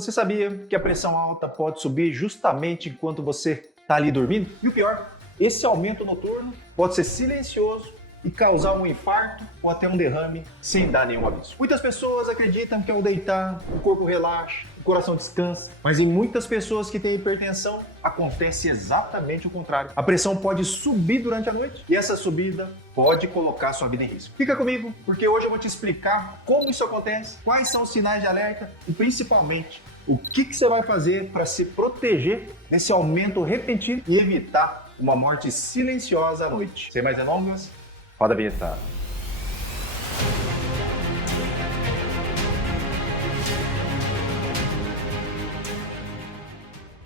Você sabia que a pressão alta pode subir justamente enquanto você está ali dormindo? E o pior, esse aumento noturno pode ser silencioso e causar um infarto ou até um derrame sem dar nenhum aviso. Muitas pessoas acreditam que ao deitar, o corpo relaxa, o coração descansa, mas em muitas pessoas que têm hipertensão, acontece exatamente o contrário. A pressão pode subir durante a noite e essa subida pode colocar sua vida em risco. Fica comigo, porque hoje eu vou te explicar como isso acontece, quais são os sinais de alerta e principalmente o que você vai fazer para se proteger desse aumento repentino e evitar uma morte silenciosa à noite. Sem mais delongas, roda a vinheta.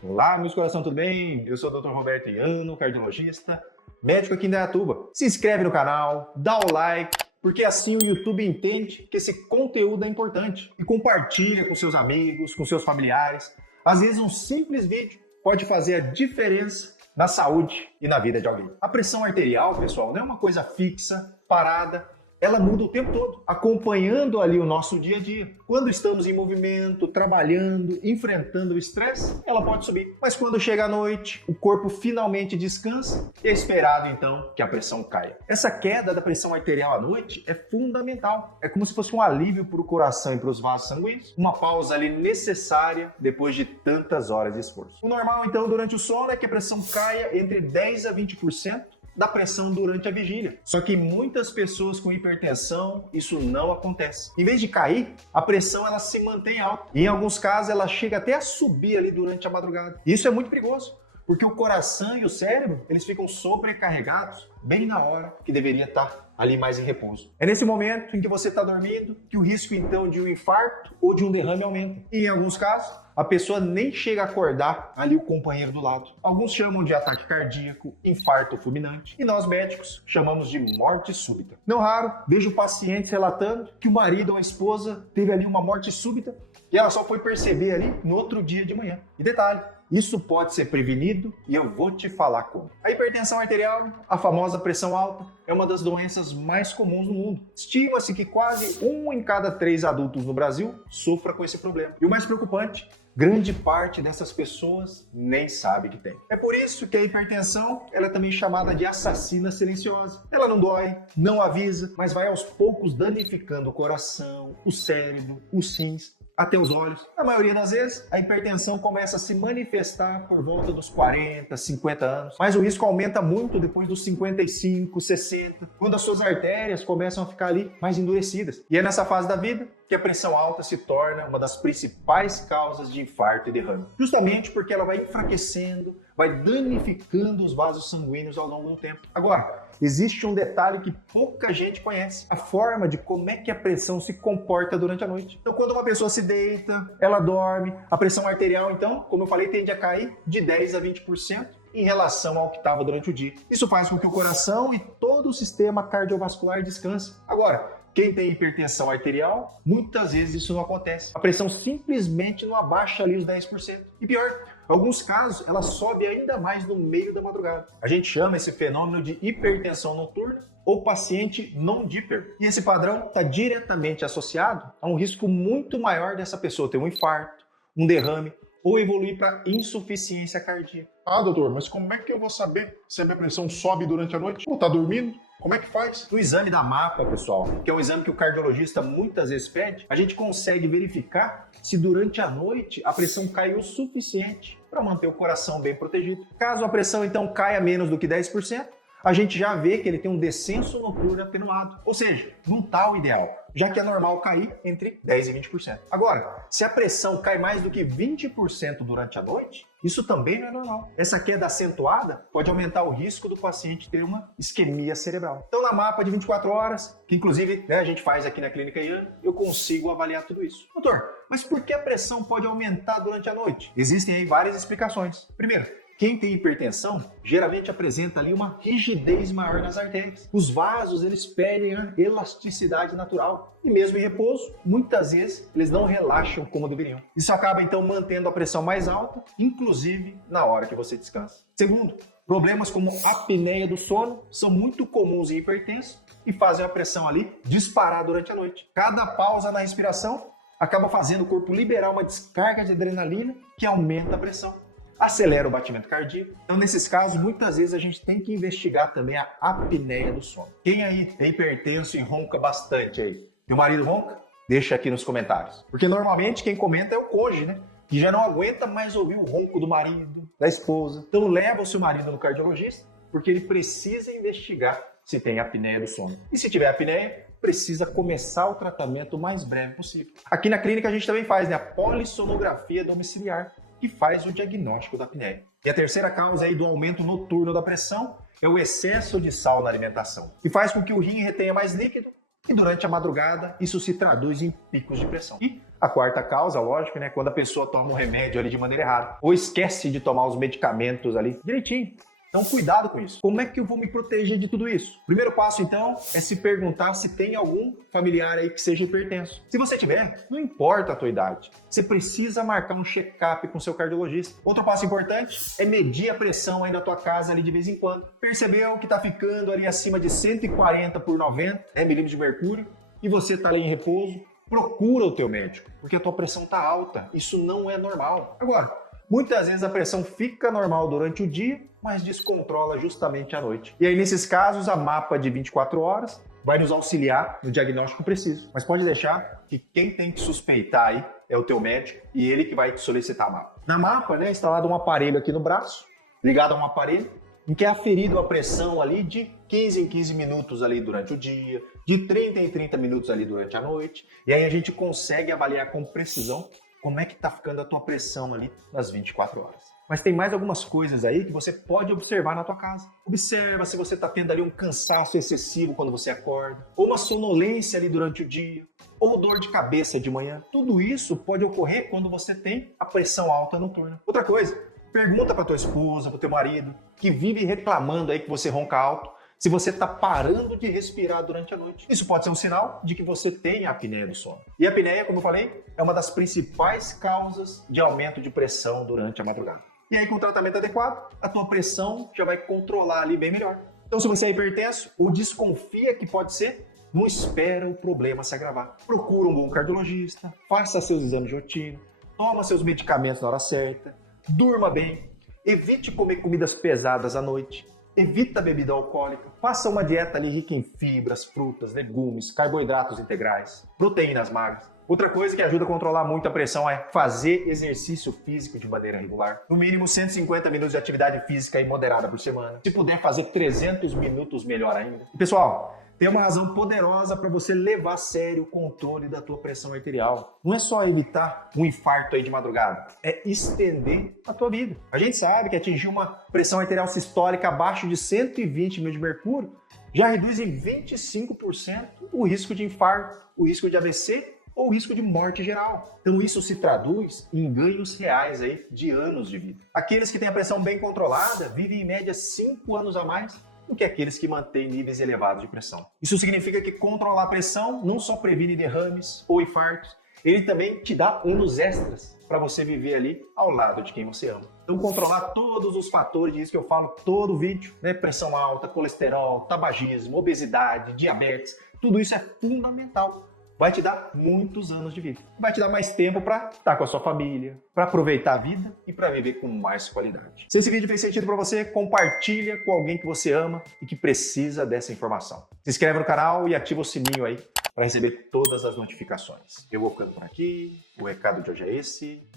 Olá, meus coração, tudo bem? Eu sou o Dr. Roberto Iano, cardiologista, médico aqui em Indaiatuba. Se inscreve no canal, dá o like, porque assim o YouTube entende que esse conteúdo é importante. E compartilha com seus amigos, com seus familiares. Às vezes um simples vídeo pode fazer a diferença na saúde e na vida de alguém. A pressão arterial, pessoal, não é uma coisa fixa, parada. Ela muda o tempo todo, acompanhando ali o nosso dia a dia. Quando estamos em movimento, trabalhando, enfrentando o estresse, ela pode subir. Mas quando chega a noite, o corpo finalmente descansa e é esperado então que a pressão caia. Essa queda da pressão arterial à noite é fundamental. É como se fosse um alívio para o coração e para os vasos sanguíneos, uma pausa ali necessária depois de tantas horas de esforço. O normal então durante o sono é que a pressão caia entre 10 a 20% da pressão durante a vigília. Só que muitas pessoas com hipertensão, isso não acontece. Em vez de cair, a pressão ela se mantém alta. E em alguns casos ela chega até a subir ali durante a madrugada. Isso é muito perigoso, porque o coração e o cérebro, eles ficam sobrecarregados bem na hora que deveria estar ali mais em repouso. É nesse momento em que você está dormindo que o risco então de um infarto ou de um derrame aumenta. E em alguns casos, a pessoa nem chega a acordar ali o companheiro do lado. Alguns chamam de ataque cardíaco, infarto fulminante, e nós médicos chamamos de morte súbita. Não raro, vejo pacientes relatando que o marido ou a esposa teve ali uma morte súbita e ela só foi perceber ali no outro dia de manhã. E detalhe, isso pode ser prevenido e eu vou te falar como. A hipertensão arterial, a famosa pressão alta, é uma das doenças mais comuns no mundo. Estima-se que quase 1 em cada 3 adultos no Brasil sofra com esse problema. E o mais preocupante, grande parte dessas pessoas nem sabe que tem. É por isso que a hipertensão ela é também chamada de assassina silenciosa. Ela não dói, não avisa, mas vai aos poucos danificando o coração, o cérebro, os rins, até os olhos. Na maioria das vezes, a hipertensão começa a se manifestar por volta dos 40, 50 anos, mas o risco aumenta muito depois dos 55, 60, quando as suas artérias começam a ficar ali mais endurecidas. E é nessa fase da vida que a pressão alta se torna uma das principais causas de infarto e derrame. Justamente porque ela vai enfraquecendo, vai danificando os vasos sanguíneos ao longo do tempo. Agora, existe um detalhe que pouca gente conhece, a forma de como é que a pressão se comporta durante a noite. Então, quando uma pessoa se deita, ela dorme, a pressão arterial, então, como eu falei, tende a cair de 10 a 20% em relação ao que estava durante o dia. Isso faz com que o coração e todo o sistema cardiovascular descansem. Agora, quem tem hipertensão arterial, muitas vezes isso não acontece. A pressão simplesmente não abaixa ali os 10%. E pior, em alguns casos, ela sobe ainda mais no meio da madrugada. A gente chama esse fenômeno de hipertensão noturna ou paciente non-diper. E esse padrão está diretamente associado a um risco muito maior dessa pessoa ter um infarto, um derrame ou evoluir para insuficiência cardíaca. Ah, doutor, mas como é que eu vou saber se a minha pressão sobe durante a noite? Ou tá dormindo? Como é que faz? No exame da MAPA, pessoal, que é um exame que o cardiologista muitas vezes pede, a gente consegue verificar se durante a noite a pressão caiu o suficiente para manter o coração bem protegido. Caso a pressão então caia menos do que 10%, a gente já vê que ele tem um descenso noturno atenuado. Ou seja, não está o ideal, já que é normal cair entre 10% e 20%. Agora, se a pressão cai mais do que 20% durante a noite, isso também não é normal. Essa queda acentuada pode aumentar o risco do paciente ter uma isquemia cerebral. Então, na MAPA de 24 horas, que inclusive a gente faz aqui na Clínica Iano, eu consigo avaliar tudo isso. Doutor, mas por que a pressão pode aumentar durante a noite? Existem aí várias explicações. Primeiro, quem tem hipertensão geralmente apresenta ali uma rigidez maior nas artérias. Os vasos, eles perdem a elasticidade natural. E mesmo em repouso, muitas vezes, eles não relaxam como deveriam. Isso acaba então mantendo a pressão mais alta, inclusive na hora que você descansa. Segundo, problemas como apneia do sono são muito comuns em hipertensos e fazem a pressão ali disparar durante a noite. Cada pausa na respiração acaba fazendo o corpo liberar uma descarga de adrenalina que aumenta a pressão, acelera o batimento cardíaco. Então, nesses casos, muitas vezes a gente tem que investigar também a apneia do sono. Quem aí é hipertenso e ronca bastante aí? Teu marido ronca? Deixa aqui nos comentários. Porque normalmente quem comenta é o cônjuge, né? Que já não aguenta mais ouvir o ronco do marido, da esposa. Então leva o seu marido no cardiologista, porque ele precisa investigar se tem apneia do sono. E se tiver apneia, precisa começar o tratamento o mais breve possível. Aqui na clínica a gente também faz, né, a polissonografia domiciliar, que faz o diagnóstico da apneia. E a terceira causa aí do aumento noturno da pressão é o excesso de sal na alimentação, que faz com que o rim retenha mais líquido e durante a madrugada isso se traduz em picos de pressão. E a quarta causa, lógico, né, quando a pessoa toma um remédio ali de maneira errada ou esquece de tomar os medicamentos ali direitinho. Então, cuidado com isso. Como é que eu vou me proteger de tudo isso? O primeiro passo, então, é se perguntar se tem algum familiar aí que seja hipertenso. Se você tiver, não importa a tua idade. Você precisa marcar um check-up com seu cardiologista. Outro passo importante é medir a pressão aí na tua casa ali de vez em quando. Percebeu que está ficando ali acima de 140 por 90 milímetros de mercúrio e você está ali em repouso? Procura o teu médico, porque a tua pressão está alta. Isso não é normal. Agora, muitas vezes a pressão fica normal durante o dia, mas descontrola justamente à noite. E aí, nesses casos, a mapa de 24 horas vai nos auxiliar no diagnóstico preciso. Mas pode deixar que quem tem que suspeitar aí é o teu médico e ele que vai te solicitar a mapa. Na mapa, né, instalado um aparelho aqui no braço, ligado a um aparelho, em que é aferido a pressão ali de 15 em 15 minutos ali durante o dia, de 30 em 30 minutos ali durante a noite. E aí a gente consegue avaliar com precisão como é que está ficando a tua pressão ali nas 24 horas. Mas tem mais algumas coisas aí que você pode observar na tua casa. Observa se você está tendo ali um cansaço excessivo quando você acorda, ou uma sonolência ali durante o dia, ou dor de cabeça de manhã. Tudo isso pode ocorrer quando você tem a pressão alta noturna. Outra coisa, pergunta para tua esposa, para o teu marido, que vive reclamando aí que você ronca alto, se você está parando de respirar durante a noite. Isso pode ser um sinal de que você tem a apneia do sono. E a apneia, como eu falei, é uma das principais causas de aumento de pressão durante a madrugada. E aí, com o tratamento adequado, a tua pressão já vai controlar ali bem melhor. Então, se você é hipertenso ou desconfia que pode ser, não espera o problema se agravar. Procura um bom cardiologista, faça seus exames de rotina, toma seus medicamentos na hora certa, durma bem, evite comer comidas pesadas à noite, evita a bebida alcoólica, faça uma dieta ali rica em fibras, frutas, legumes, carboidratos integrais, proteínas magras. Outra coisa que ajuda a controlar muito a pressão é fazer exercício físico de maneira regular. No mínimo 150 minutos de atividade física aí moderada por semana. Se puder fazer 300 minutos, melhor ainda. E pessoal, tem uma razão poderosa para você levar a sério o controle da tua pressão arterial. Não é só evitar um infarto aí de madrugada, é estender a tua vida. A gente sabe que atingir uma pressão arterial sistólica abaixo de 120 mil de mercúrio já reduz em 25% o risco de infarto, o risco de AVC ou risco de morte geral. Então isso se traduz em ganhos reais aí de anos de vida. Aqueles que têm a pressão bem controlada vivem em média 5 anos a mais do que aqueles que mantêm níveis elevados de pressão. Isso significa que controlar a pressão não só previne derrames ou infartos, ele também te dá anos extras para você viver ali ao lado de quem você ama. Então controlar todos os fatores, disso que eu falo todo vídeo, né? Pressão alta, colesterol, tabagismo, obesidade, diabetes, tudo isso é fundamental. Vai te dar muitos anos de vida. Vai te dar mais tempo para estar com a sua família, para aproveitar a vida e para viver com mais qualidade. Se esse vídeo fez sentido para você, compartilha com alguém que você ama e que precisa dessa informação. Se inscreve no canal e ativa o sininho aí para receber todas as notificações. Eu vou ficando por aqui. O recado de hoje é esse.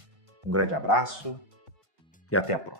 Um grande abraço e até a próxima.